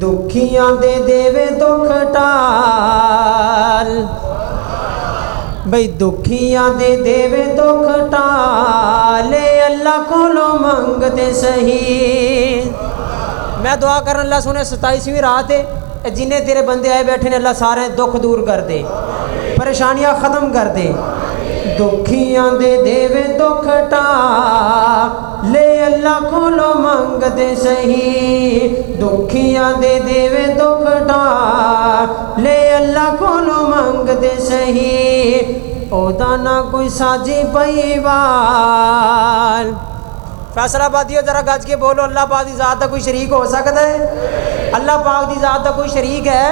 दुखियां दे देवे दुख टाल। भाई दुखियां दे देवे दुख टाले अल्लाह कोलो मंगते सही। मैं दुआ कर अल्लाह सुने 27वीं रात है जिन्हें तेरे बंदे आए बैठे ने अल्लाह सारे दुख दूर कर दे, परेशानियां ख़त्म कर दे। दुखियां दे देवे दुख टाले अल्लाह कोलो मंगते सही। दुखियां दे देवे दुख टाले अल्लाह कोलो मंगते सही। ओदा ना कोई साजी पईवाल। फैसलाबादी जरा गज के बोलो, अल्लाह पाक की ज़ात का कोई शरीक हो सकता है? अल्लाह पाक की ज़ात का कोई शरीक है?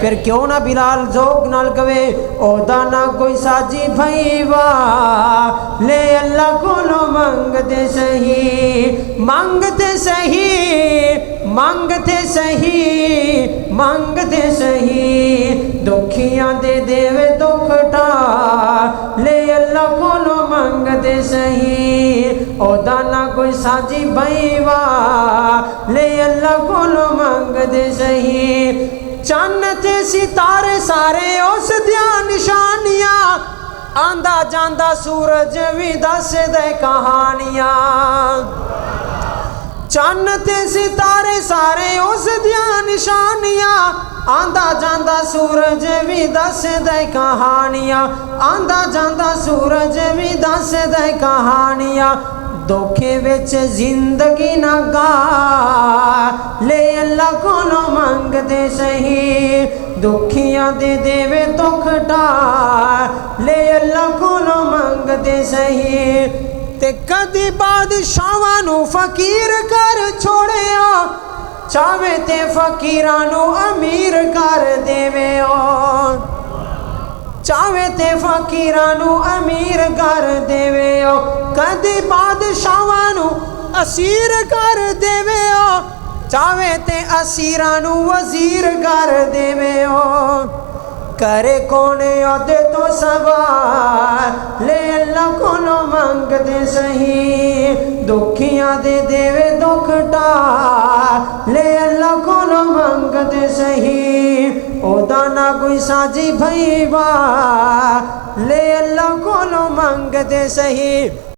फिर क्यों ना बिलाल ज़ौक़ नाल कवे ओदा ना कोई साजी भईवा ले अल्लाह कोलो मंगते सही। मंगते सही, मंगते सही, मंगते सही। दुखियां दे देवे दुख टाले अल्लाह कोलो मंगते सही। ओदा ना कोई साजी भईवा ले अल्लाह कोलो मंगते सही। चन्न ते सितारे सारे उस दियां निशानियां, आंदा जांदा सूरज भी दस दे कहानियां। चन्न ते सितारे सारे उस दियां निशानियां, आंदा जांदा सूरज भी दस दे कहानियां। आंदा जांदा सूरज भी दस दे कहानियां। धोखे विच जिंदगी ना गा ले अल्लाह कोलो मंगते सही। दुखियां दे देवे दुख टाले अल्लाह कोलो मंगते सही। ते कदी बादशाहां नू फकीर कर छोड़िया, चावे ते फकीरां नू अमीर कर देवे ओ। चावे ते फकीरां नू अमीर कर देवे ओ। कदी बादशाहां नू असीर कर देवे ओ, चावे ते असीरां नू वजीर कर देवे ओ। करे कोने ओदे तो सवार ले अल्लाह कोलो मंगते सही। दुखियां दे देवे दुख टाले अल्लाह कोलो मंगते सही। ओदा ना कोई साजी भईवा ले अल्लाह कोलो मंगते सही।